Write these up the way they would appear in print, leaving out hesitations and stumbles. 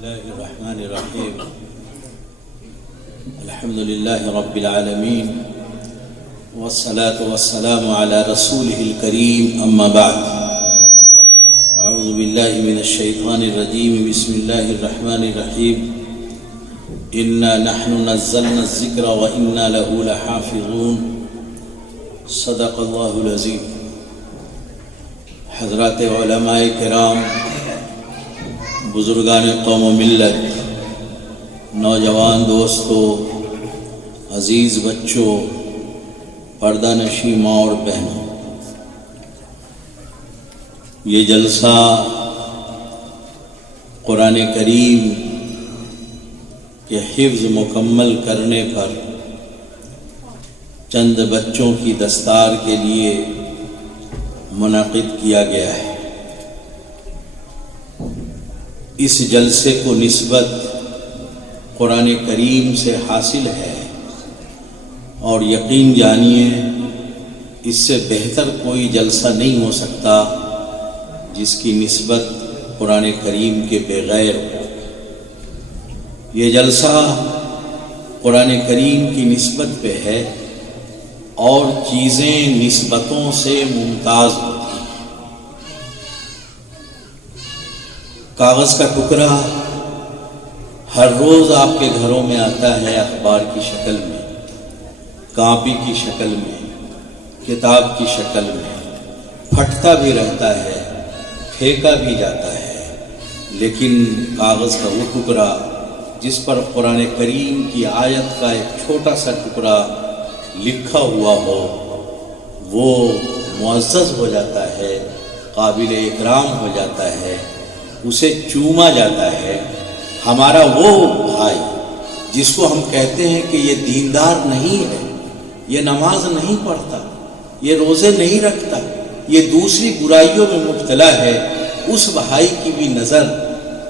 الله الرحمن الرحيم. الحمد لله رب العالمين والصلاة والسلام على رسوله الكريم. أما بعد، أعوذ بالله من الشيطان الرجيم. بسم الله الرحمن الرحيم. إنا نحن نزلنا الذكر وإنا له لحافظون. صدق الله العظيم. حضرات علماء کرام، بزرگان قوم و ملت، نوجوان دوستوں، عزیز بچوں، پردہ نشین ماں اور بہنوں، یہ جلسہ قرآن کریم کے حفظ مکمل کرنے پر چند بچوں کی دستار کے لیے منعقد کیا گیا ہے۔ اس جلسے کو نسبت قرآن کریم سے حاصل ہے اور یقین جانیے اس سے بہتر کوئی جلسہ نہیں ہو سکتا جس کی نسبت قرآن کریم کے بغیر ہو۔ یہ جلسہ قرآن کریم کی نسبت پہ ہے اور چیزیں نسبتوں سے ممتاز ہوتی ہیں۔ کاغذ کا ٹکڑا ہر روز آپ کے گھروں میں آتا ہے، اخبار کی شکل میں، کاپی کی شکل میں، کتاب کی شکل میں، پھٹتا بھی رہتا ہے، پھینکا بھی جاتا ہے، لیکن کاغذ کا وہ ٹکڑا جس پر قرآن کریم کی آیت کا ایک چھوٹا سا ٹکڑا لکھا ہوا ہو وہ معزز ہو جاتا ہے، قابل اکرام ہو جاتا ہے، اسے چوما جاتا ہے۔ ہمارا وہ بھائی جس کو ہم کہتے ہیں کہ یہ دیندار نہیں ہے، یہ نماز نہیں پڑھتا، یہ روزے نہیں رکھتا، یہ دوسری برائیوں میں مبتلا ہے، اس بھائی کی بھی نظر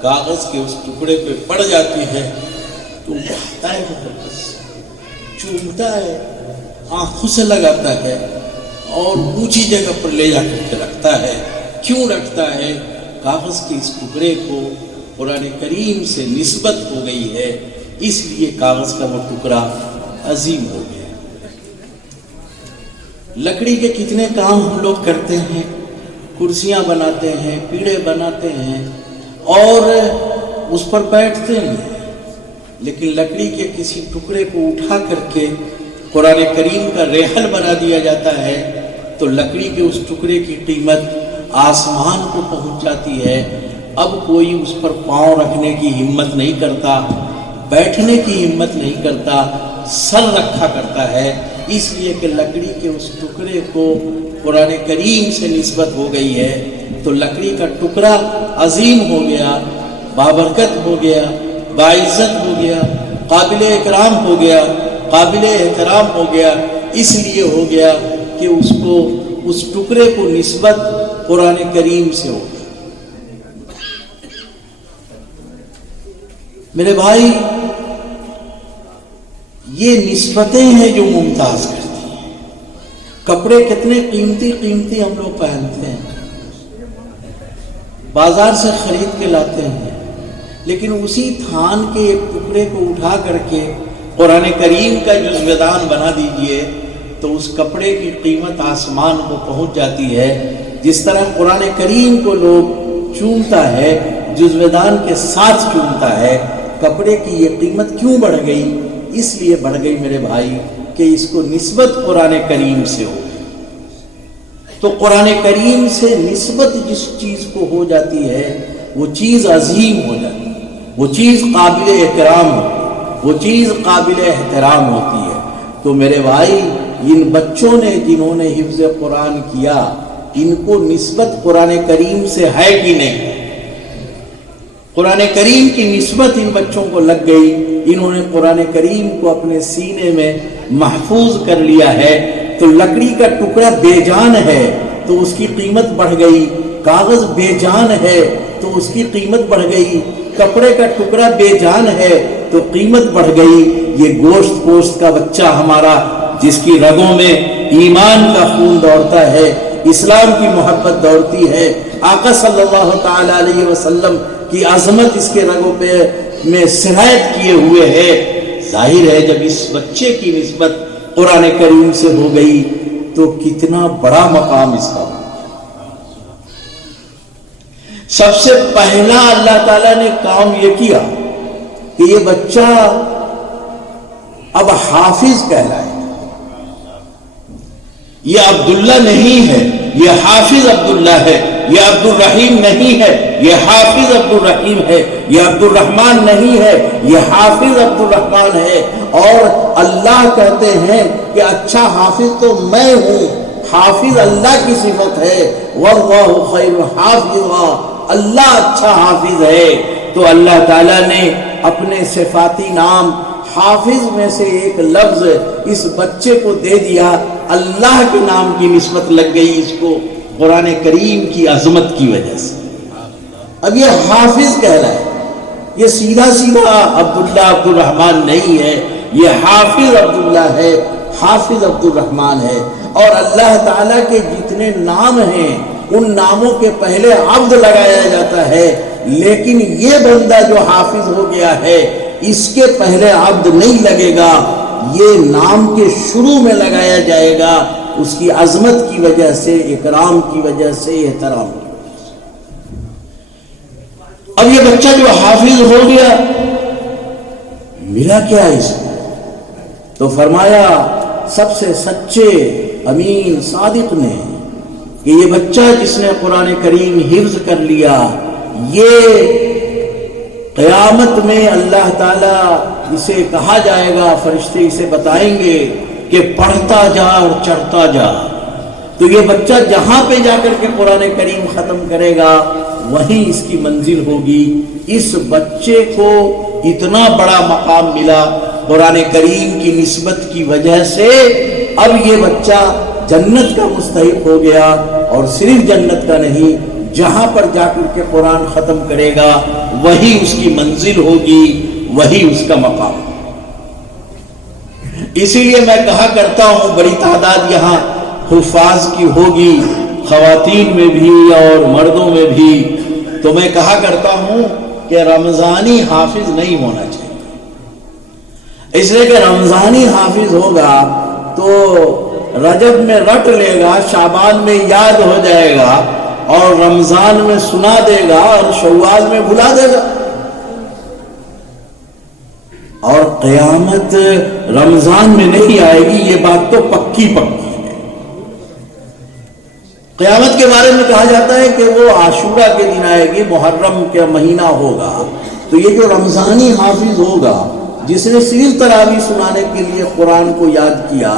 کاغذ کے اس ٹکڑے پہ پڑ جاتی ہے تو اٹھاتا ہے، چومتا ہے، آنکھوں سے لگاتا ہے اور اونچی جگہ پر لے جا کر کے رکھتا ہے۔ کیوں رکھتا ہے؟ کاغذ کے اس ٹکڑے کو قرآن کریم سے نسبت ہو گئی ہے، اس لیے کاغذ کا وہ ٹکڑا عظیم ہو گیا۔ لکڑی کے کتنے کام ہم لوگ کرتے ہیں، کرسیاں بناتے ہیں، پیڑے بناتے ہیں اور اس پر بیٹھتے ہیں، لیکن لکڑی کے کسی ٹکڑے کو اٹھا کر کے قرآن کریم کا ریحل بنا دیا جاتا ہے تو لکڑی کے اس ٹکڑے کی قیمت آسمان کو پہنچ جاتی ہے۔ اب کوئی اس پر پاؤں رکھنے کی ہمت نہیں کرتا، بیٹھنے کی ہمت نہیں کرتا، سر رکھا کرتا ہے، اس لیے کہ لکڑی کے اس ٹکڑے کو قرآن کریم سے نسبت ہو گئی ہے تو لکڑی کا ٹکڑا عظیم ہو گیا، بابرکت ہو گیا، باعزت ہو گیا، قابل اکرام ہو گیا، قابل احترام ہو گیا۔ اس لیے ہو گیا کہ اس ٹکڑے کو نسبت قرآن کریم سے ہو۔ میرے بھائی، یہ نسبتیں ہیں جو ممتاز کرتی ہیں۔ کپڑے کتنے قیمتی قیمتی ہم لوگ پہنتے ہیں، بازار سے خرید کے لاتے ہیں، لیکن اسی تھان کے ایک ٹکڑے کو اٹھا کر کے قرآن کریم کا جزویدان بنا دیجئے تو اس کپڑے کی قیمت آسمان کو پہنچ جاتی ہے۔ جس طرح قرآن کریم کو لوگ چومتا ہے، جزویدان کے ساتھ چومتا ہے، کپڑے کی یہ قیمت کیوں بڑھ گئی؟ اس لیے بڑھ گئی میرے بھائی کہ اس کو نسبت قرآن کریم سے ہو۔ تو قرآن کریم سے نسبت جس چیز کو ہو جاتی ہے وہ چیز عظیم ہو جاتی ہے، وہ چیز قابل اکرام ہوتی ہے، وہ چیز قابل احترام ہوتی ہے۔ تو میرے بھائی، ان بچوں نے جنہوں نے حفظ قرآن کیا، ان کو نسبت قرآن کریم سے ہے کہ نہیں؟ قرآن کریم کی نسبت ان بچوں کو لگ گئی، انہوں نے قرآن کریم کو اپنے سینے میں محفوظ کر لیا ہے۔ تو لکڑی کا ٹکڑا بے جان ہے تو اس کی قیمت بڑھ گئی، کاغذ بے جان ہے تو اس کی قیمت بڑھ گئی، کپڑے کا ٹکڑا بے جان ہے تو قیمت بڑھ گئی۔ یہ گوشت پوشت کا بچہ ہمارا جس کی رگوں میں ایمان کا خون دوڑتا ہے، اسلام کی محبت دوڑتی ہے، آقا صلی اللہ تعالی علیہ وسلم کی عظمت اس کے رگوں پہ میں سرایت کیے ہوئے ہے۔ ظاہر ہے جب اس بچے کی نسبت قرآن کریم سے ہو گئی تو کتنا بڑا مقام اس کا۔ سب سے پہلا اللہ تعالیٰ نے کام یہ کیا کہ یہ بچہ اب حافظ کہلائے۔ یہ عبداللہ نہیں ہے، یہ حافظ عبداللہ ہے۔ یہ عبد الرحیم نہیں ہے، یہ حافظ عبد الرحیم ہے۔ یہ عبد الرحمن نہیں ہے، یہ حافظ عبد الرحمن ہے۔ اور اللہ کہتے ہیں کہ اچھا حافظ تو میں ہوں، حافظ اللہ کی صفت ہے۔ واللہ خیر حافظا، اللہ اچھا حافظ ہے۔ تو اللہ تعالیٰ نے اپنے صفاتی نام حافظ میں سے ایک لفظ اس بچے کو دے دیا، اللہ کے نام کی نسبت لگ گئی اس کو قرآن کریم کی عظمت کی وجہ سے۔ اب یہ حافظ کہلائے، یہ سیدھا سیدھا عبداللہ عبد الرحمن نہیں ہے، یہ حافظ عبداللہ ہے، حافظ عبد الرحمن ہے۔ اور اللہ تعالیٰ کے جتنے نام ہیں ان ناموں کے پہلے عبد لگایا جاتا ہے، لیکن یہ بندہ جو حافظ ہو گیا ہے اس کے پہلے عبد نہیں لگے گا، یہ نام کے شروع میں لگایا جائے گا، اس کی عظمت کی وجہ سے، اکرام کی وجہ سے، احترام کی وجہ سے۔ اب یہ بچہ جو حافظ ہو گیا، ملا کیا اس کو؟ تو فرمایا سب سے سچے امین صادق نے کہ یہ بچہ جس نے قرآن کریم حفظ کر لیا، یہ قیامت میں اللہ تعالیٰ اسے کہا جائے گا، فرشتے اسے بتائیں گے کہ پڑھتا جا اور چڑھتا جا۔ تو یہ بچہ جہاں پہ جا کر کے قرآن کریم ختم کرے گا وہیں اس کی منزل ہوگی۔ اس بچے کو اتنا بڑا مقام ملا قرآن کریم کی نسبت کی وجہ سے، اب یہ بچہ جنت کا مستحق ہو گیا، اور صرف جنت کا نہیں، جہاں پر جا کر کے قرآن ختم کرے گا وہی اس کی منزل ہوگی، وہی اس کا مقام۔ اسی لیے میں کہا کرتا ہوں بڑی تعداد یہاں حفاظ کی ہوگی، خواتین میں بھی اور مردوں میں بھی، تو میں کہا کرتا ہوں کہ رمضانی حافظ نہیں ہونا چاہیے، اس لیے کہ رمضانی حافظ ہوگا تو رجب میں رٹ لے گا، شعبان میں یاد ہو جائے گا، اور رمضان میں سنا دے گا، اور شوال میں بھلا دے گا، اور قیامت رمضان میں نہیں آئے گی، یہ بات تو پکی پکی ہے۔ قیامت کے بارے میں کہا جاتا ہے کہ وہ عاشورہ کے دن آئے گی، محرم کا مہینہ ہوگا۔ تو یہ جو رمضانی حافظ ہوگا جس نے صرف تراویح سنانے کے لیے قرآن کو یاد کیا،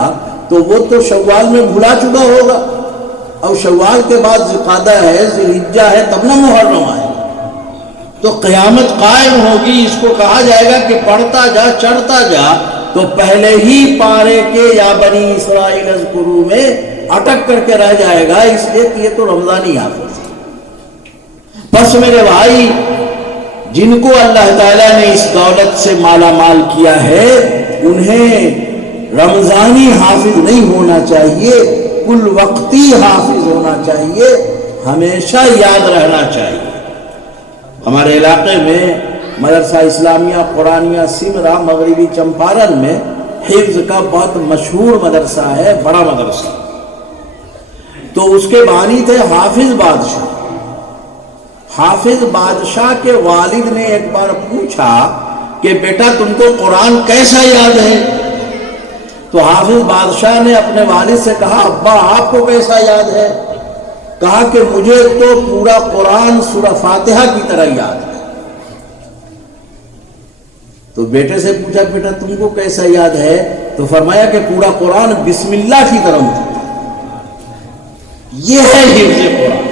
تو وہ تو شوال میں بھلا چکا ہوگا، اور شوال کے بعد ذوالقعدہ ہے، ذوالحجہ ہے، تب نہ محرم آئے۔ تو قیامت قائم ہوگی، اس کو کہا جائے گا کہ پڑھتا جا، چڑھتا جا، تو پہلے ہی پارے کے یا بنی اسرائیل اذکروا میں اٹک کر کے رہ جائے گا، اس لیے کہ یہ تو رمضانی حافظ ہے۔ بس میرے بھائی، جن کو اللہ تعالیٰ نے اس دولت سے مالا مال کیا ہے انہیں رمضانی حافظ نہیں ہونا چاہیے، کل وقتی حافظ ہونا چاہیے، ہمیشہ یاد رہنا چاہیے۔ ہمارے علاقے میں مدرسہ اسلامیہ قرآنیہ سمرا مغربی چمپارن میں حفظ کا بہت مشہور مدرسہ ہے، بڑا مدرسہ۔ تو اس کے بانی تھے حافظ بادشاہ۔ حافظ بادشاہ کے والد نے ایک بار پوچھا کہ بیٹا تم کو قرآن کیسا یاد ہے؟ تو حافظ بادشاہ نے اپنے والد سے کہا ابا آپ کو کیسا یاد ہے؟ کہا کہ مجھے تو پورا قرآن سورہ فاتحہ کی طرح یاد ہے۔ تو بیٹے سے پوچھا بیٹا تم کو کیسا یاد ہے؟ تو فرمایا کہ پورا قرآن بسم اللہ کی طرح مجھے۔ یہ ہے حفظ قرآن۔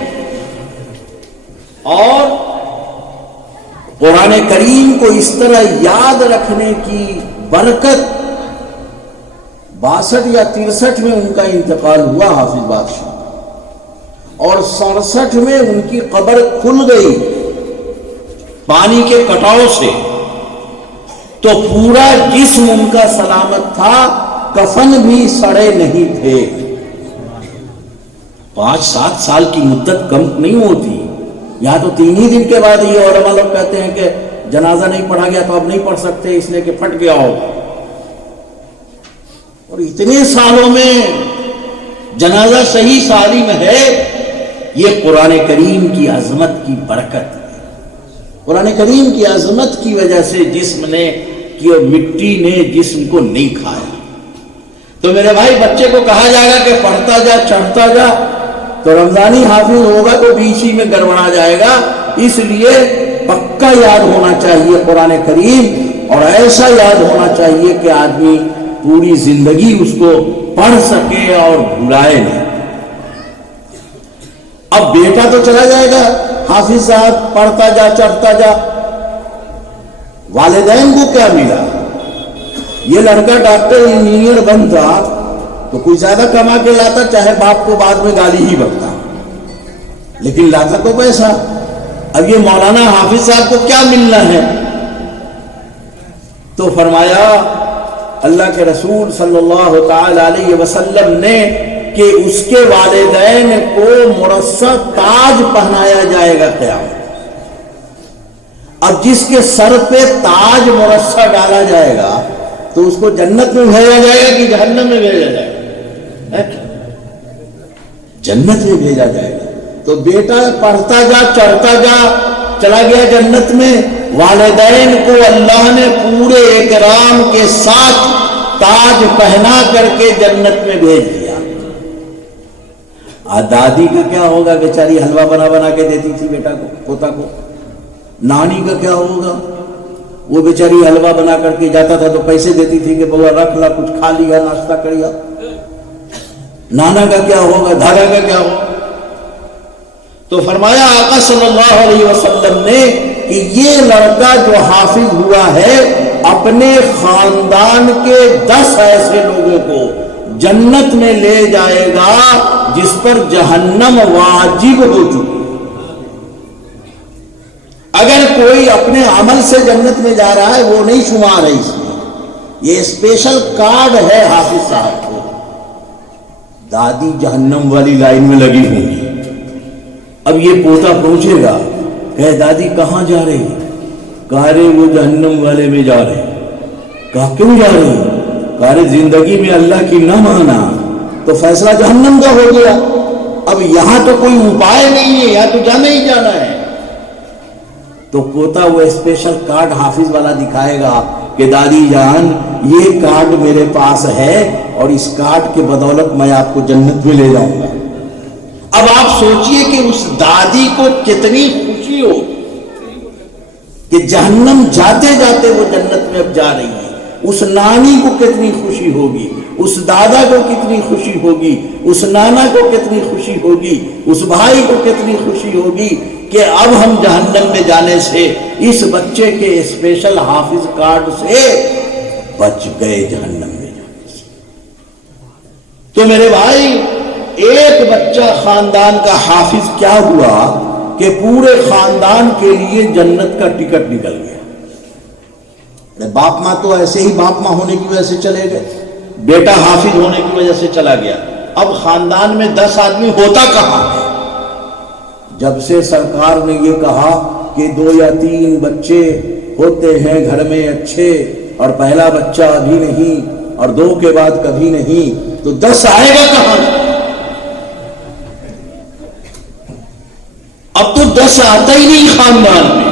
اور قرآن کریم کو اس طرح یاد رکھنے کی برکت 62 یا 63 میں ان کا انتقال ہوا حافظ بادشاہ، اور 67 میں ان کی قبر کھل گئی پانی کے کٹاؤ سے، تو پورا جسم ان کا سلامت تھا، کفن بھی سڑے نہیں تھے۔ 5-7 سال کی مدت کم نہیں ہوتی، یہاں تو 3 ہی دن کے بعد یہ علماء لوگ کہتے ہیں کہ جنازہ نہیں پڑھا گیا تو اب نہیں پڑھ سکتے اس لیے کہ پھٹ گیا ہوگا. اور اتنے سالوں میں جنازہ صحیح سالم ہے. یہ قرآن کریم کی عظمت کی برکت ہے. قرآن کریم کی عظمت کی وجہ سے جسم نے کہ مٹی نے جسم کو نہیں کھایا. تو میرے بھائی بچے کو کہا جائے گا کہ پڑھتا جا چڑھتا جا تو رمضانی حافظ ہوگا تو بیچ ہی میں گڑبڑا جائے گا. اس لیے پکا یاد ہونا چاہیے قرآن کریم, اور ایسا یاد ہونا چاہیے کہ آدمی پوری زندگی اس کو پڑھ سکے اور بھلائے نہیں. اب بیٹا تو چلا جائے گا حافظ صاحب پڑھتا جا چڑھتا جا, والدین کو کیا ملا؟ یہ لڑکا ڈاکٹر انجینئر بنتا تو کوئی زیادہ کما کے لاتا, چاہے باپ کو بعد میں گالی ہی بکتا, لیکن لاتا تو پیسہ. اب یہ مولانا حافظ صاحب کو کیا ملنا ہے؟ تو فرمایا اللہ کے رسول صلی اللہ تعالی علیہ وسلم نے کہ اس کے والدین کو مرصع تاج پہنایا جائے گا قیامت. اب جس کے سر پہ تاج مرصع ڈالا جائے گا تو اس کو جنت میں بھیجا جائے گا کہ جہنم میں بھیجا جائے گا؟ جنت میں بھیجا جائے گا. تو بیٹا پڑھتا جا چڑھتا جا چلا گیا جنت میں. والدین کو اللہ نے پورے اکرام کے ساتھ تاج پہنا کر کے جنت میں بھیج دیا. دادی کا کیا ہوگا؟ بیچاری حلوہ بنا بنا کے دیتی تھی بیٹا کو, پوتا کو. نانی کا کیا ہوگا؟ وہ بیچاری حلوہ بنا کر کے جاتا تھا تو پیسے دیتی تھی کہ بابا رکھ لا, کچھ کھا لیا, ناشتہ کر لیا. نانا کا کیا ہوگا؟ دادا کا کیا ہوگا؟ تو فرمایا آقا صلی اللہ علیہ وسلم نے کہ یہ لڑکا جو حافظ ہوا ہے اپنے خاندان کے 10 ایسے لوگوں کو جنت میں لے جائے گا جس پر جہنم واجب ہو چکی. اگر کوئی اپنے عمل سے جنت میں جا رہا ہے وہ نہیں شمار ہے اس میں. یہ اسپیشل کارڈ ہے حافظ صاحب کو. دادی جہنم والی لائن میں لگی ہوں گی. اب یہ پوتا پہنچے گا کہ دادی کہاں جا رہے ہیں؟ کہا رہے وہ جہنم والے میں جا رہے ہیں. کہا کیوں جا رہے ہیں؟ کہا رہے زندگی میں اللہ کی نہ مانا تو فیصلہ جہنم کا ہو گیا. اب یہاں تو کوئی اپائے نہیں ہے, یہاں تو جانا ہی جانا ہے. تو پوتا وہ اسپیشل کارڈ حافظ والا دکھائے گا کہ دادی جان یہ کارڈ میرے پاس ہے اور اس کارڈ کے بدولت میں آپ کو جنت میں لے جاؤں گا. اب آپ سوچئے کہ اس دادی کو کتنی خوشی ہو کہ جہنم جاتے جاتے وہ جنت میں اب جا رہی ہے. اس نانی کو کتنی خوشی ہوگی, اس دادا کو کتنی خوشی ہوگی, اس نانا کو کتنی خوشی ہوگی, اس بھائی کو کتنی خوشی ہوگی کہ اب ہم جہنم میں جانے سے اس بچے کے اسپیشل حافظ کارڈ سے بچ گئے جہنم میں جانے سے. تو میرے بھائی ایک بچہ خاندان کا حافظ کیا ہوا کہ پورے خاندان کے لیے جنت کا ٹکٹ نکل گیا. باپ ماں تو ایسے ہی باپ ماں ہونے کی وجہ سے چلے گئے, بیٹا حافظ ہونے کی وجہ سے چلا گیا. اب خاندان میں 10 آدمی ہوتا کہاں ہے؟ جب سے سرکار نے یہ کہا کہ 2 یا 3 بچے ہوتے ہیں گھر میں اچھے, اور پہلا بچہ ابھی نہیں اور 2 کے بعد کبھی نہیں, تو 10 آئے گا کہاں؟ اب تو 10 آتا ہی نہیں خاندان میں.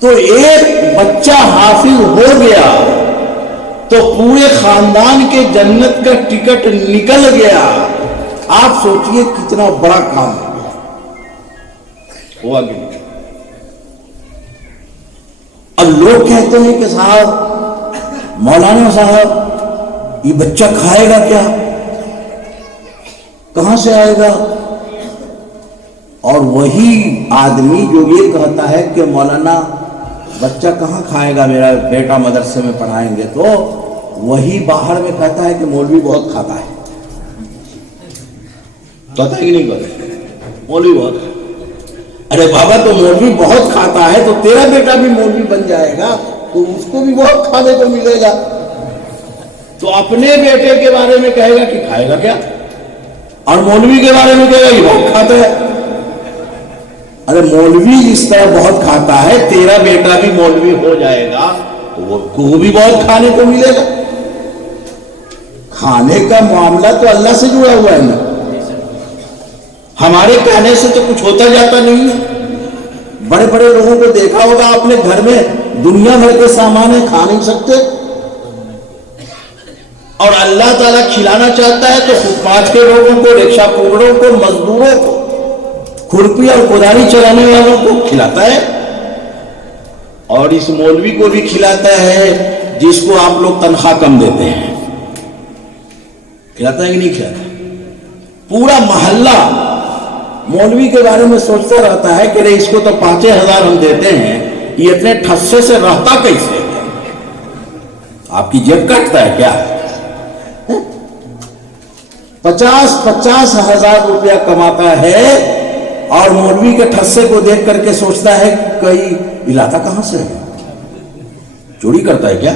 تو ایک بچہ حافظ ہو گیا تو پورے خاندان کے جنت کا ٹکٹ نکل گیا. آپ سوچئے کتنا بڑا کام ہوا کہ نہیں. اب لوگ کہتے ہیں کہ صاحب مولانا صاحب یہ بچہ کھائے گا کیا, کہاں سے آئے گا؟ اور وہی آدمی جو یہ کہتا ہے کہ مولانا بچہ کہاں کھائے گا, میرا بیٹا مدرسے میں پڑھائیں گے, تو وہی باہر میں کہتا ہے کہ مولوی بہت کھاتا ہے. کہتا ہے کہ نہیں کہتا؟ مولوی بہت. ارے بابا تو مولوی بہت کھاتا ہے تو تیرا بیٹا بھی مولوی بن جائے گا تو اس کو بھی بہت کھانے کو ملے گا. تو اپنے بیٹے کے بارے میں کہے گا کہ کھائے گا کیا, اور مولوی کے بارے میں کہے گا کہ بہت کھاتا ہے. ارے مولوی جس طرح بہت کھاتا ہے، تیرا بیٹا بھی مولوی ہو جائے گا تو وہ بھی بہت کھانے کو ملے گا۔ کھانے کا معاملہ تو اللہ سے جڑا ہوا ہے نا، ہمارے کہنے سے تو کچھ ہوتا جاتا نہیں ہے۔ بڑے بڑے لوگوں کو دیکھا ہوگا آپ نے، گھر میں دنیا بھر کے سامان ہیں، کھا نہیں سکتے، اور اللہ تعالیٰ کھلانا چاہتا ہے تو فٹ پاتھ کے لوگوں کو، رکشا پکڑوں کو، مزدوروں کو، کھرپی اور کداری چلانے والوں کو کھلاتا ہے، اور اس مولوی کو بھی کھلاتا ہے جس کو آپ لوگ تنخواہ کم دیتے ہیں۔ کھلاتا ہے کہ نہیں کھلاتا؟ پورا محلہ مولوی کے بارے میں سوچتا رہتا ہے کہ اس کو تو 5,000 ہم دیتے ہیں، یہ اتنے ٹھسے سے رہتا کیسے ہے؟ آپ کی جیب کاٹتا ہے کیا؟ 50 ہزار روپیہ کماتا ہے اور مولوی کے ٹھسے کو دیکھ کر کے سوچتا ہے کئی علاقہ کہاں سے ہے؟ چوری کرتا ہے کیا؟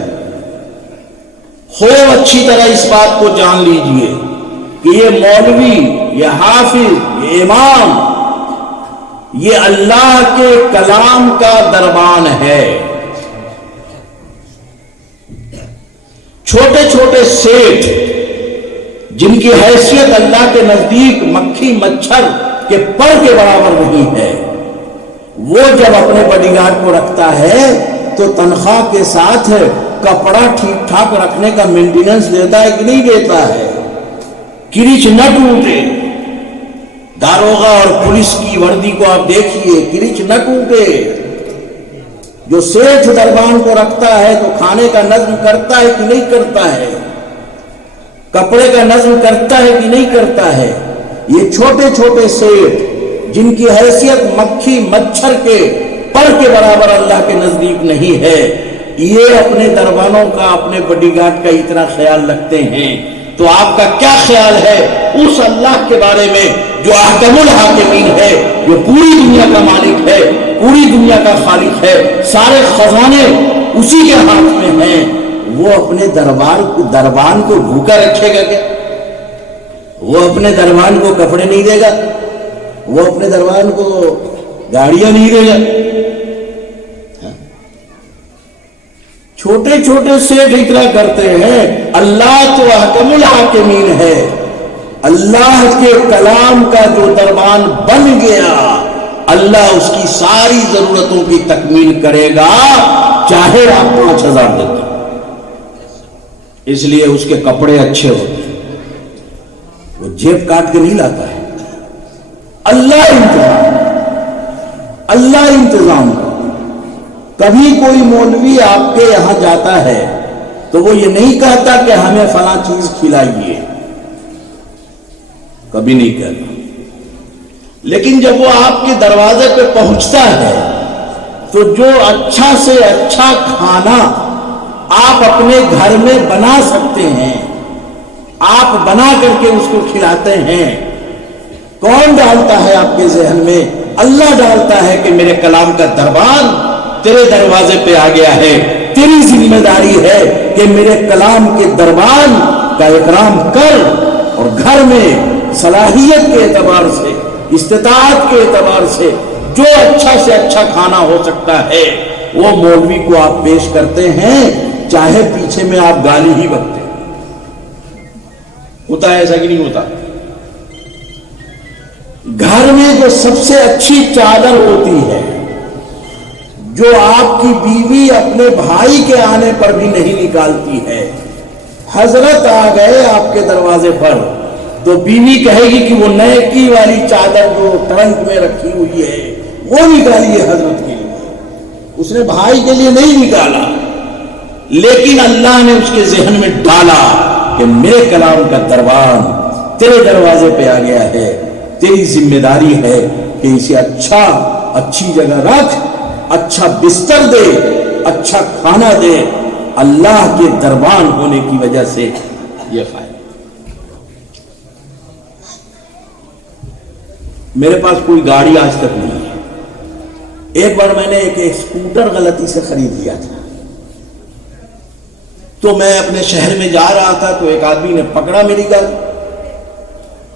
خوب اچھی طرح اس بات کو جان لیجئے کہ یہ مولوی، یہ حافظ، یہ امام، یہ اللہ کے کلام کا دربان ہے۔ چھوٹے چھوٹے سیٹھ جن کی حیثیت اللہ کے نزدیک مکھی مچھر کے پر کے برابر نہیں ہے، وہ جب اپنے باڈی گارڈ کو رکھتا ہے تو تنخواہ کے ساتھ کپڑا ٹھیک ٹھاک رکھنے کا مینٹیننس دیتا ہے کہ نہیں دیتا ہے؟ کرچ نہ ٹوٹے۔ داروغہ اور پولیس کی وردی کو آپ دیکھیے، کرچ نہ ٹوٹے۔ جو سیٹھ دربان کو رکھتا ہے تو کھانے کا نظم کرتا ہے کہ نہیں کرتا ہے؟ کپڑے کا نظم کرتا ہے کہ نہیں کرتا ہے؟ یہ چھوٹے چھوٹے سیٹھ جن کی حیثیت مکھی مچھر کے پر کے برابر اللہ کے نزدیک نہیں ہے، یہ اپنے دربانوں کا، اپنے باڈی گارڈ کا اتنا خیال رکھتے ہیں، تو آپ کا کیا خیال ہے اس اللہ کے بارے میں جو احکم الحاکمین ہے، جو پوری دنیا کا مالک ہے، پوری دنیا کا خالق ہے، سارے خزانے اسی کے ہاتھ میں ہیں؟ وہ اپنے دربان کو بھوکا رکھے گا کیا؟ وہ اپنے دربان کو کپڑے نہیں دے گا؟ وہ اپنے دربان کو گاڑیاں نہیں دے گا؟ چھوٹے چھوٹے سیٹھ اتنا کرتے ہیں۔ اللہ تو احکم الحاکمین ہے، اللہ کے کلام کا جو دربان بن گیا، اللہ اس کی ساری ضرورتوں کی تکمیل کرے گا، چاہے آپ 5,000 دیتے۔ اس لیے اس کے کپڑے اچھے ہوتے ہیں، وہ جیب کاٹ کے نہیں لاتا ہے۔ اللہ انتظام کرتا۔ کبھی کوئی مولوی آپ کے یہاں جاتا ہے تو وہ یہ نہیں کہتا کہ ہمیں فلاں چیز کھلائیے، کبھی نہیں کہتا، لیکن جب وہ آپ کے دروازے پہ پہنچتا ہے تو جو اچھا سے اچھا کھانا آپ اپنے گھر میں بنا سکتے ہیں، آپ بنا کر کے اس کو کھلاتے ہیں، کون ڈالتا ہے آپ کے ذہن میں؟ اللہ ڈالتا ہے کہ میرے کلام کا دربان تیرے دروازے پہ آ گیا ہے، تیری ذمہ داری ہے کہ میرے کلام کے دربان کا اکرام کر، اور گھر میں صلاحیت کے اعتبار سے، استطاعت کے اعتبار سے جو اچھا سے اچھا کھانا ہو سکتا ہے وہ مولوی کو آپ پیش کرتے ہیں، چاہے پیچھے میں آپ گالی ہی بکتے ہیں۔ ہوتا ہے ایسا کہ نہیں ہوتا؟ گھر میں جو سب سے اچھی چادر ہوتی ہے، جو آپ کی بیوی اپنے بھائی کے آنے پر بھی نہیں نکالتی ہے، حضرت آ گئے آپ کے دروازے پر تو بیوی کہے گی کہ وہ نئے کی والی چادر جو ٹرنک میں رکھی ہوئی ہے وہ نکالیے حضرت کے لیے۔ اس نے بھائی کے لیے نہیں نکالا، لیکن اللہ نے اس کے ذہن میں ڈالا کہ میرے کلام کا دربان تیرے دروازے پہ آ گیا ہے، تیری ذمہ داری ہے کہ اسے اچھی جگہ رکھ، اچھا بستر دے، اچھا کھانا دے۔ اللہ کے دربان ہونے کی وجہ سے یہ فائدہ۔ میرے پاس کوئی گاڑی آج تک نہیں ہے۔ ایک بار میں نے ایک اسکوٹر غلطی سے خرید لیا تھا، تو میں اپنے شہر میں جا رہا تھا تو ایک آدمی نے پکڑا میری گاڑی،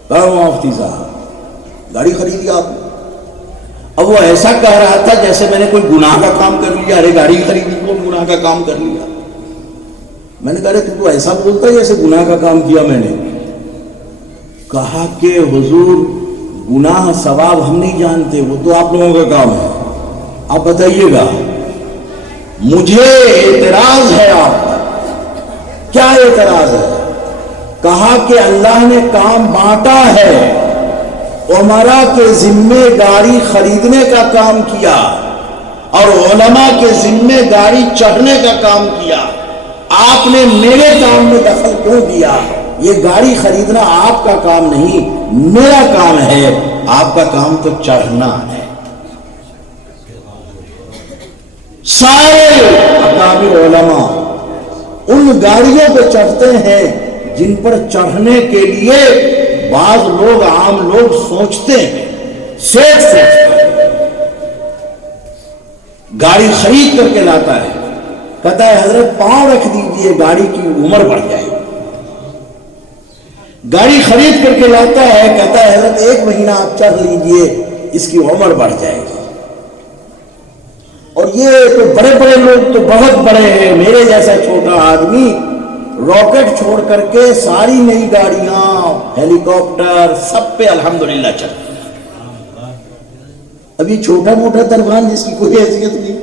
کہا مفتی صاحب گاڑی خریدی آپ نے؟ اب وہ ایسا کہہ رہا تھا جیسے میں نے کوئی گناہ کا کام کر لیا. ارے گاڑی خریدی کون گناہ کا کام کر لیا؟ میں نے کہا تو ایسا بولتا ہے جیسے گناہ کا کام کیا میں نے. کہا کہ حضور گناہ ثواب ہم نہیں جانتے, وہ تو آپ لوگوں کا کام ہے, آپ بتائیے گا. مجھے اعتراض ہے آپ کا. کیا اعتراض ہے؟ کہا کہ اللہ نے کام بانٹا ہے. عمرا کے ذمے گاڑی خریدنے کا کام کیا اور علماء کے ذمے گاڑی چڑھنے کا کام کیا. آپ نے میرے کام میں دخل کیوں دیا؟ یہ گاڑی خریدنا آپ کا کام نہیں, میرا کام ہے. آپ کا کام تو چڑھنا ہے. سارے اکابر علماء ان گاڑیوں پہ چڑھتے ہیں جن پر چڑھنے کے لیے بعض لوگ, عام لوگ سوچتے ہیں, سیٹ سوچتا ہے. گاڑی خرید کر کے لاتا ہے, کہتا ہے حضرت پاؤں رکھ دیجئے گاڑی کی عمر بڑھ جائے. گاڑی خرید کر کے لاتا ہے, کہتا ہے حضرت 1 مہینہ آپ چڑھ لیجئے اس کی عمر بڑھ جائے گی. اور یہ تو بڑے بڑے لوگ تو بہت بڑے ہیں, میرے جیسا چھوٹا آدمی راکٹ چھوڑ کر کے ساری نئی گاڑیاں, ہیلی کاپٹر سب پہ الحمدللہ چلتے ہیں. ابھی چھوٹا موٹا دربان جس کی کوئی حیثیت نہیں,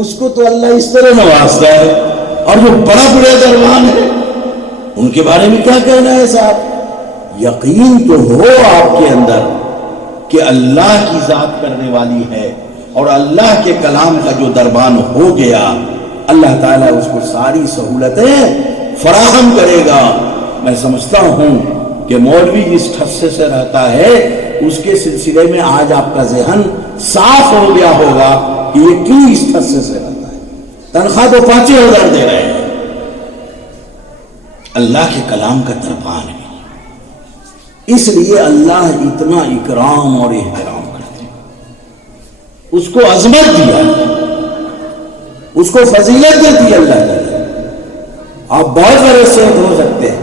اس کو تو اللہ اس طرح نوازتا ہے. اور جو بڑا بڑا دربان ہے ان کے بارے میں کیا کہنا ہے صاحب؟ یقین تو ہو آپ کے اندر کہ اللہ کی ذات کرنے والی ہے, اور اللہ کے کلام کا جو دربان ہو گیا اللہ تعالیٰ اس کو ساری سہولتیں فراہم کرے گا. میں سمجھتا ہوں کہ مولوی جس ٹھسے سے رہتا ہے اس کے سلسلے میں آج آپ کا ذہن صاف ہو گیا ہوگا کہ یہ کیوں اس ٹھسے سے رہتا ہے. تنخواہ تو 5,000 دے رہے ہیں, اللہ کے کلام کا دربان ہے. اس لیے اللہ اتنا اکرام اور احترام کرتے, اس کو عظمت دیا, اس کو فضیلت دیتی اللہ تعالیٰ. آپ بہت بڑے سیٹ ہو سکتے ہیں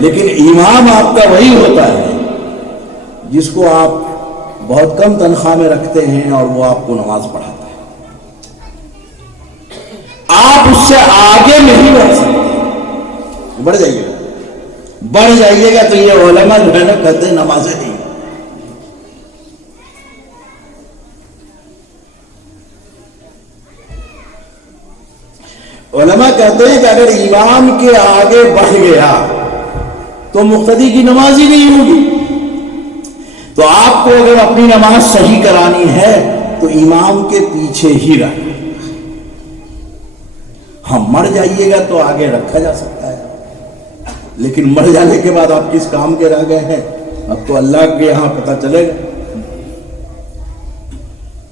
لیکن امام آپ کا وہی ہوتا ہے جس کو آپ بہت کم تنخواہ میں رکھتے ہیں اور وہ آپ کو نماز پڑھاتا ہے. آپ اس سے آگے نہیں بڑھ سکتے. بڑھ جائیے گا, بڑھ جائیے گا تو یہ علماء جو ہے نا کہتے ہیں نمازیں نہیں. علماء کہتے ہیں کہ اگر امام کے آگے بڑھ گیا تو مقتدی کی نماز ہی نہیں ہوگی. تو آپ کو اگر اپنی نماز صحیح کرانی ہے تو امام کے پیچھے ہی رہنا. ہاں مر جائیے گا تو آگے رکھا جا سکتا ہے, لیکن مر جانے کے بعد آپ کس کام کے رہ گئے ہیں اب تو اللہ کے یہاں پتہ چلے گا.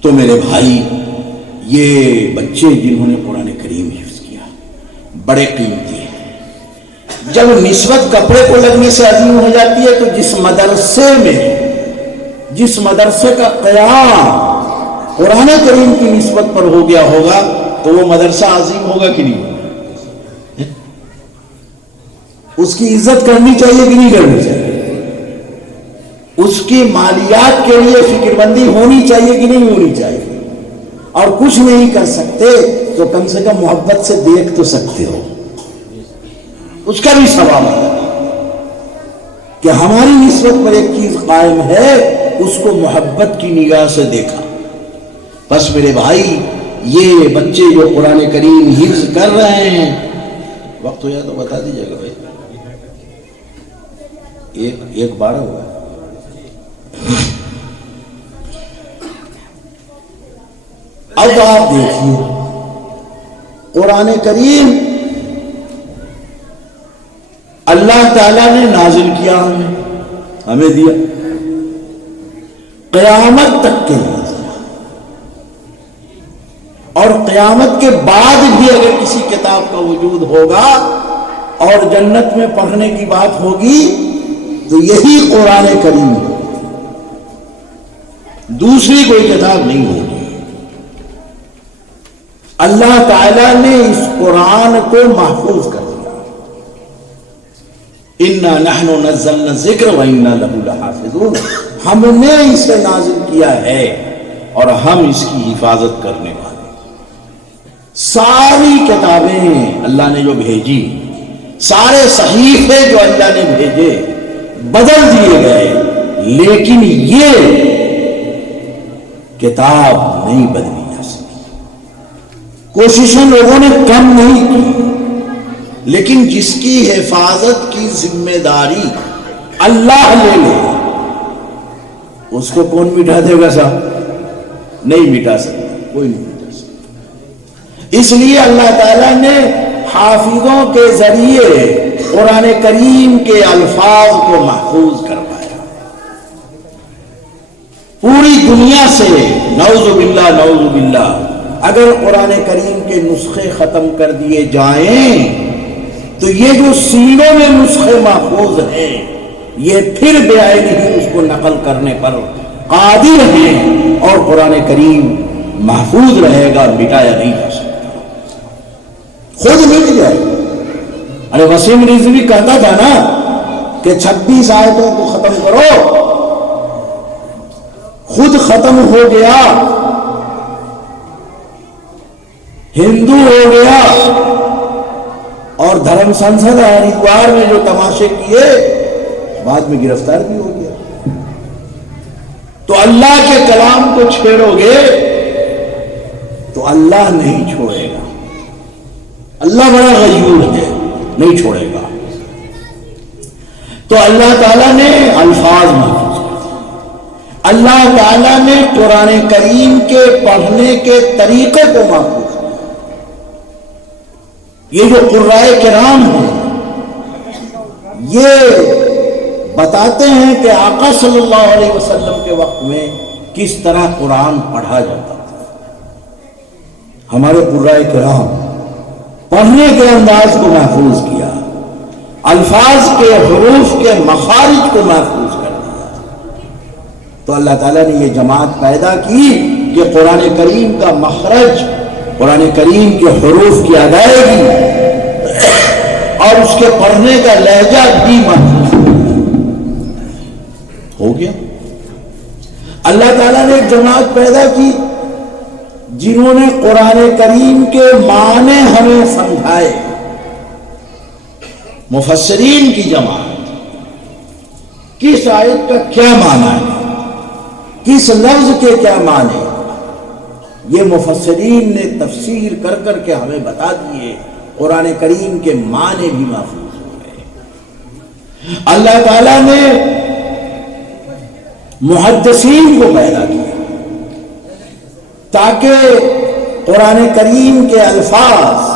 تو میرے بھائی, یہ بچے جنہوں نے قرآن کریم حفظ کیا بڑے قیمتی ہیں. جب نسبت کپڑے کو لگنے سے عظیم ہو جاتی ہے تو جس مدرسے کا قیام قرآن کریم کی نسبت پر ہو گیا ہوگا تو وہ مدرسہ عظیم ہوگا کہ نہیں؟ اس کی عزت کرنی چاہیے کہ نہیں کرنی چاہیے؟ اس کی مالیات کے لیے فکر بندی ہونی چاہیے کہ نہیں ہونی چاہیے؟ اور کچھ نہیں کر سکتے تو کم سے کم محبت سے دیکھ تو سکتے ہو, اس کا بھی ثواب ہے کہ ہماری نسبت پر ایک چیز قائم ہے, اس کو محبت کی نگاہ سے دیکھا. بس میرے بھائی, یہ بچے جو قرآن کریم حفظ کر رہے ہیں, وقت ہو جائے تو بتا دیجیے گا بھائی. ایک 12 ہوا ہے. اب آپ دیکھیے قرآن کریم اللہ تعالیٰ نے نازل کیا, ہمیں دیا, قیامت تک کے لیے دیا, اور قیامت کے بعد بھی اگر کسی کتاب کا وجود ہوگا اور جنت میں پڑھنے کی بات ہوگی تو یہی قرآن کریم ہے, دوسری کوئی کتاب نہیں ہوگی. اللہ تعالیٰ نے اس قرآن کو محفوظ کر دیا. اِنَّا نَحْنُ نَزَّلْنَا الذِّكْرَ وَإِنَّا لَهُ لَحَافِظُونَ. ہم نے اسے نازل کیا ہے اور ہم اس کی حفاظت کرنے والے۔ ساری کتابیں اللہ نے جو بھیجی، سارے صحیفے جو اللہ نے بھیجے بدل دیے گئے، لیکن یہ کتاب نہیں بدلی جا سکی۔ کوششیں لوگوں نے کم نہیں کی، لیکن جس کی حفاظت کی ذمہ داری اللہ لے لے اس کو کون مٹا دے گا صاحب؟ نہیں مٹا سکتا، کوئی نہیں مٹا سکتا۔ اس لیے اللہ تعالیٰ نے حافظوں کے ذریعے قرآن کریم کے الفاظ کو محفوظ کروایا۔ پوری دنیا سے نعوذ باللہ اگر قرآن کریم کے نسخے ختم کر دیے جائیں تو یہ جو سینوں میں نسخے محفوظ ہیں یہ پھر بے عین ہی اس کو نقل کرنے پر قادر ہیں، اور قرآن کریم محفوظ رہے گا، مٹایا نہیں جا سکتا، خود مٹ جائے۔ ارے وسیم رضوی کہتا تھا نا کہ 26 آیتوں کو ختم کرو، خود ختم ہو گیا، ہندو ہو گیا، اور دھرم سنسد ہریدوار میں جو تماشے کیے بعد میں گرفتار بھی ہو گیا۔ تو اللہ کے کلام کو چھیڑو گے تو اللہ نہیں چھوڑے گا، اللہ بڑا غیور ہے، نہیں چھوڑے گا۔ تو اللہ تعالیٰ نے الفاظ محفوظ کر دیے، اللہ تعالیٰ نے قرآن کریم کے پڑھنے کے طریقے کو محفوظ کیا۔ یہ جو قرائے کرام ہیں یہ بتاتے ہیں کہ آقا صلی اللہ علیہ وسلم کے وقت میں کس طرح قرآن پڑھا جاتا تھا۔ ہمارے قرائے کرام پڑھنے کے انداز کو محفوظ کیا، الفاظ کے حروف کے مخارج کو محفوظ کر دیا۔ تو اللہ تعالیٰ نے یہ جماعت پیدا کی کہ قرآن کریم کا مخرج، قرآن کریم کے حروف کی ادائیگی اور اس کے پڑھنے کا لہجہ بھی محفوظ ہو گیا۔ اللہ تعالیٰ نے ایک جماعت پیدا کی جنہوں نے قرآن کریم کے معنی ہمیں سمجھائے، مفسرین کی جماعت، کس آیت کا کیا معنی ہے، کس لفظ کے کیا معنی، یہ مفسرین نے تفسیر کر کر کے ہمیں بتا دیے، قرآن کریم کے معنی بھی محفوظ ہو گئے۔ اللہ تعالیٰ نے محدثین کو پیدا کیا تاکہ قرآن کریم کے الفاظ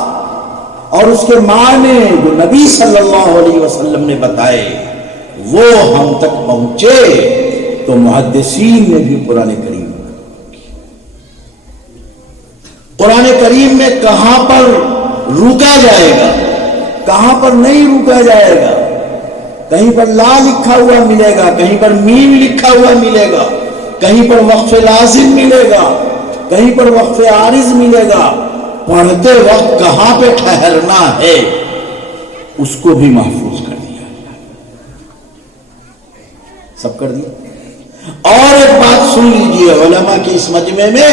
اور اس کے معنی جو نبی صلی اللہ علیہ وسلم نے بتائے وہ ہم تک پہنچے۔ تو محدثین نے بھی قرآن کریم قرآن کریم میں کہاں پر روکا جائے گا، کہاں پر نہیں روکا جائے گا، کہیں پر لا لکھا ہوا ملے گا، کہیں پر میم لکھا ہوا ملے گا، کہیں پر وقف لازم ملے گا، کہیں پر وقف عارض ملے گا، پڑھتے وقت کہاں پہ ٹھہرنا ہے اس کو بھی محفوظ کر دیا، سب کر دیا۔ اور ایک بات سن لیجئے، علماء کی اس مجمع میں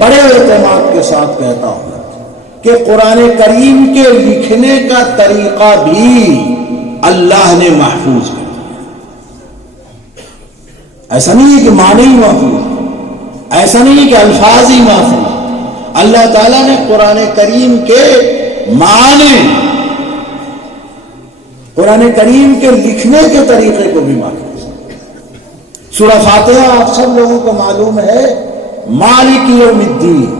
بڑے اعتماد کے ساتھ کہتا ہوں کہ قرآن کریم کے لکھنے کا طریقہ بھی اللہ نے محفوظ کر دیا۔ ایسا نہیں ہے کہ معنی ہی محفوظ، ایسا نہیں ہے کہ الفاظ ہی محفوظ، اللہ تعالیٰ نے قرآن کریم کے معنی، قرآن کریم کے لکھنے کے طریقے کو بھی محفوظ۔ سورہ فاتحہ آپ سب لوگوں کو معلوم ہے، مالک یوم الدین،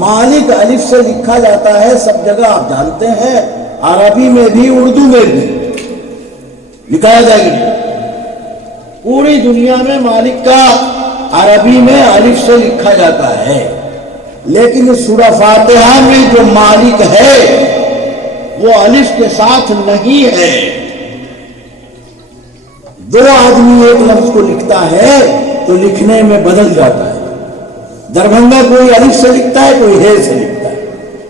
مالک الف سے لکھا جاتا ہے، سب جگہ آپ جانتے ہیں، عربی میں بھی اردو میں بھی لکھا جائے گا۔ پوری دنیا میں مالک کا عربی میں الف سے لکھا جاتا ہے، لیکن سورہ فاتحہ میں جو مالک ہے وہ الف کے ساتھ نہیں ہے۔ دو آدمی ایک لفظ کو لکھتا ہے تو لکھنے میں بدل جاتا ہے۔ دربھنگا کوئی الف سے لکھتا ہے، کوئی ہے سے لکھتا ہے،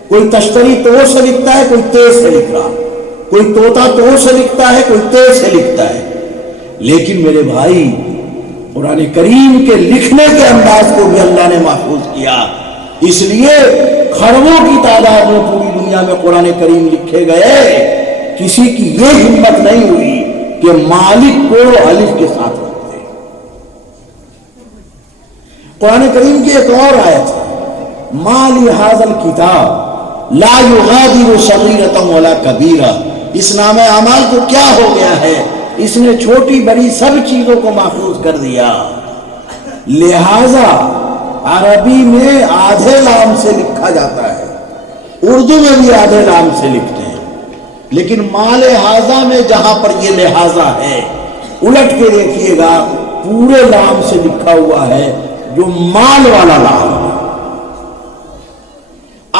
کوئی تشتری تو سے لکھتا ہے، کوئی تے سے لکھ رہا، کوئی طوطا تو سے لکھتا ہے، کوئی تے سے لکھتا ہے۔ لیکن میرے بھائی قرآن کریم کے لکھنے کے انداز کو بھی اللہ نے محفوظ کیا، اس لیے خربوں کی تعداد میں پوری دنیا میں قرآن کریم لکھے گئے، کسی کی یہ ہمت نہیں ہوئی کہ مالک کو الف کے ساتھ رکھ دے۔ قرآن کریم کی ایک اور آیت ہے، ما لہذا الکتاب لا یغادر صغیرۃ ولا کبیرہ، اس نام اعمال کو کیا ہو گیا ہے، اس نے چھوٹی بڑی سب چیزوں کو محفوظ کر دیا، لہذا عربی میں آدھے لام سے لکھا جاتا ہے، اردو میں بھی آدھے لام سے لکھتے ہیں، لیکن ما لہذا میں جہاں پر یہ لہذا ہے الٹ کے دیکھیے گا پورے لام سے لکھا ہوا ہے جو مال والا لام ہے۔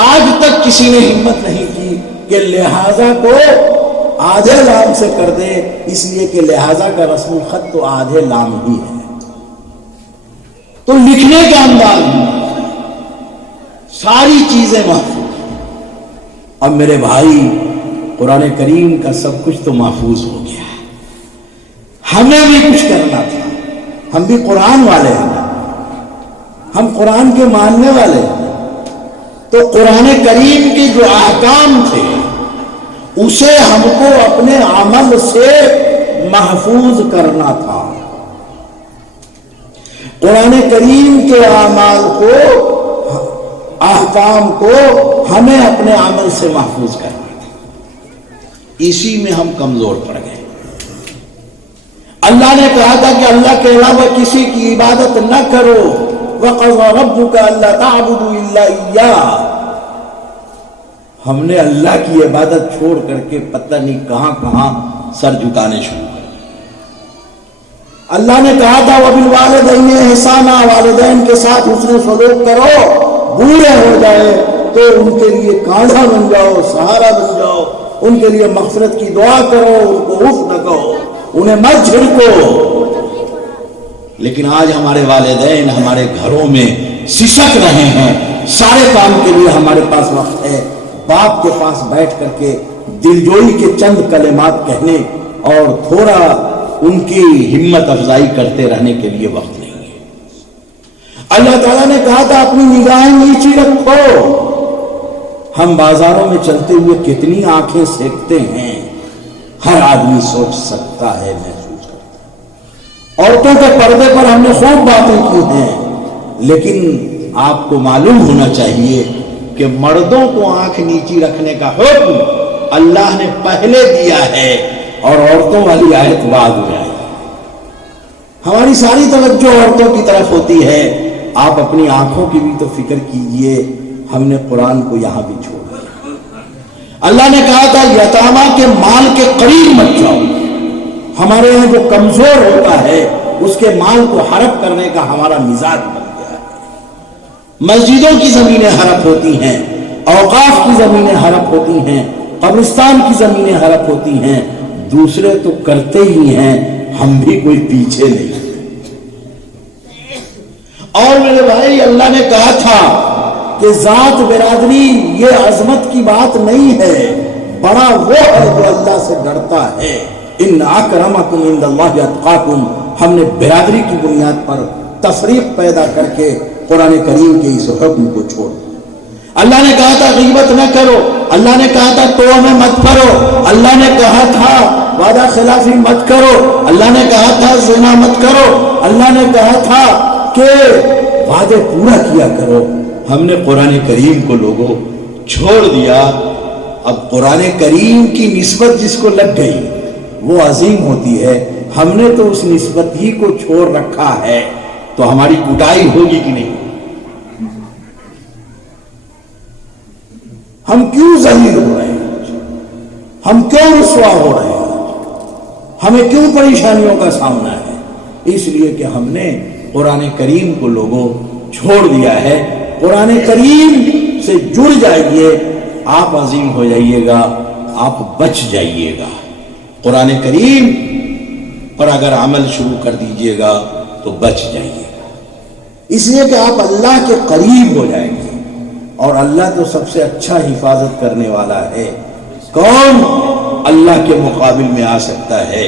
آج تک کسی نے ہمت نہیں کی کہ لہذا کو آدھے لام سے کر دے، اس لیے کہ لہذا کا رسم الخط تو آدھے لام ہی ہے، تو لکھنے کا انداز ساری چیزیں محفوظ۔ اب میرے بھائی قرآن کریم کا سب کچھ تو محفوظ ہو گیا، ہمیں بھی کچھ کرنا تھا، ہم بھی قرآن والے ہیں، ہم قرآن کے ماننے والے ہیں، تو قرآن کریم کے جو احکام تھے اسے ہم کو اپنے عمل سے محفوظ کرنا تھا، قرآن کریم کے اعمال کو، احکام کو ہمیں اپنے عمل سے محفوظ کرنا تھا، اسی میں ہم کمزور پڑ گئے۔ اللہ نے کہا تھا کہ اللہ کے علاوہ کسی کی عبادت نہ کرو، وَقَضَى رَبُّكَ أَلَّا تَعْبُدُوا إِلَّا إِيَّاهُ، ہم نے اللہ کی عبادت چھوڑ کر کے پتہ نہیں کہاں کہاں سر جھکانے شروع کر۔ اللہ نے کہا تھا وَبِالْوَالِدَيْنِ إِحْسَانًا، والدین کے ساتھ حسن سلوک کرو، بوڑھے ہو جائے تو ان کے لیے کانڈھا بن جاؤ، سہارا بن جاؤ، ان کے لیے مغفرت کی دعا کرو، ان کو اف نہ کہو، انہیں مت جھڑکو۔ لیکن آج ہمارے والدین ہمارے گھروں میں سسک رہے ہیں، سارے کام کے لیے ہمارے پاس وقت ہے، باپ کے پاس بیٹھ کر کے دلجوئی کے چند کلمات کہنے اور تھوڑا ان کی ہمت افزائی کرتے رہنے کے لیے وقت نہیں ہے۔ اللہ تعالیٰ نے کہا تھا اپنی نگاہیں نیچی رکھو، ہم بازاروں میں چلتے ہوئے کتنی آنکھیں سینکتے ہیں، ہر آدمی سوچ سکتا ہے، محسوس کرتا ہے۔ عورتوں کے پردے پر ہم نے خوب باتیں کی ہیں، لیکن آپ کو معلوم ہونا چاہیے کہ مردوں کو آنکھ نیچی رکھنے کا حکم اللہ نے پہلے دیا ہے اور عورتوں والی آیت بعد میں آئی۔ ہماری ساری توجہ عورتوں کی طرف ہوتی ہے، آپ اپنی آنکھوں کی بھی تو فکر کیجئے، ہم نے قرآن کو یہاں بھی چھوڑ دیا۔ اللہ نے کہا تھا یتامہ کے مال کے قریب مت جاؤ، ہمارے یہاں جو کمزور ہوتا ہے اس کے مال کو ہڑپ کرنے کا ہمارا مزاج بن گیا ہے۔ مسجدوں کی زمینیں ہڑپ ہوتی ہیں، اوقاف کی زمینیں ہڑپ ہوتی ہیں، قبرستان کی زمینیں ہڑپ ہوتی ہیں، دوسرے تو کرتے ہی ہیں، ہم بھی کوئی پیچھے نہیں۔ اور میرے بھائی اللہ نے کہا تھا کہ ذات برادری یہ عظمت کی بات نہیں ہے، بڑا وہ ہے جو اللہ سے ڈرتا ہے، ان اکرمکم عند اللہ اتقاکم۔ ہم نے برادری کی بنیاد پر تفریق پیدا کر کے قرآن کریم کے اس حکم کو چھوڑ دیا۔ اللہ نے کہا تھا غیبت نہ کرو، اللہ نے کہا تھا توہمیں مت کرو، اللہ نے کہا تھا وعدہ خلافی مت کرو، اللہ نے کہا تھا زنا مت کرو، اللہ نے کہا تھا کہ وعدے پورا کیا کرو۔ ہم نے قرآن کریم کو لوگوں چھوڑ دیا۔ اب قرآن کریم کی نسبت جس کو لگ گئی وہ عظیم ہوتی ہے، ہم نے تو اس نسبت ہی کو چھوڑ رکھا ہے، تو ہماری کٹائی ہوگی کہ نہیں؟ ہم کیوں ذلیل ہو رہے ہیں؟ ہم کیوں رسوا ہو رہے ہیں؟ ہمیں کیوں پریشانیوں کا سامنا ہے؟ اس لیے کہ ہم نے قرآن کریم کو لوگوں چھوڑ دیا ہے۔ قرآن کریم سے جڑ جائیے، آپ عظیم ہو جائیے گا، آپ بچ جائیے گا۔ قرآن کریم پر اگر عمل شروع کر دیجئے گا تو بچ جائیے گا، اس لیے کہ آپ اللہ کے قریب ہو جائیں گے، اور اللہ تو سب سے اچھا حفاظت کرنے والا ہے۔ کون اللہ کے مقابل میں آ سکتا ہے؟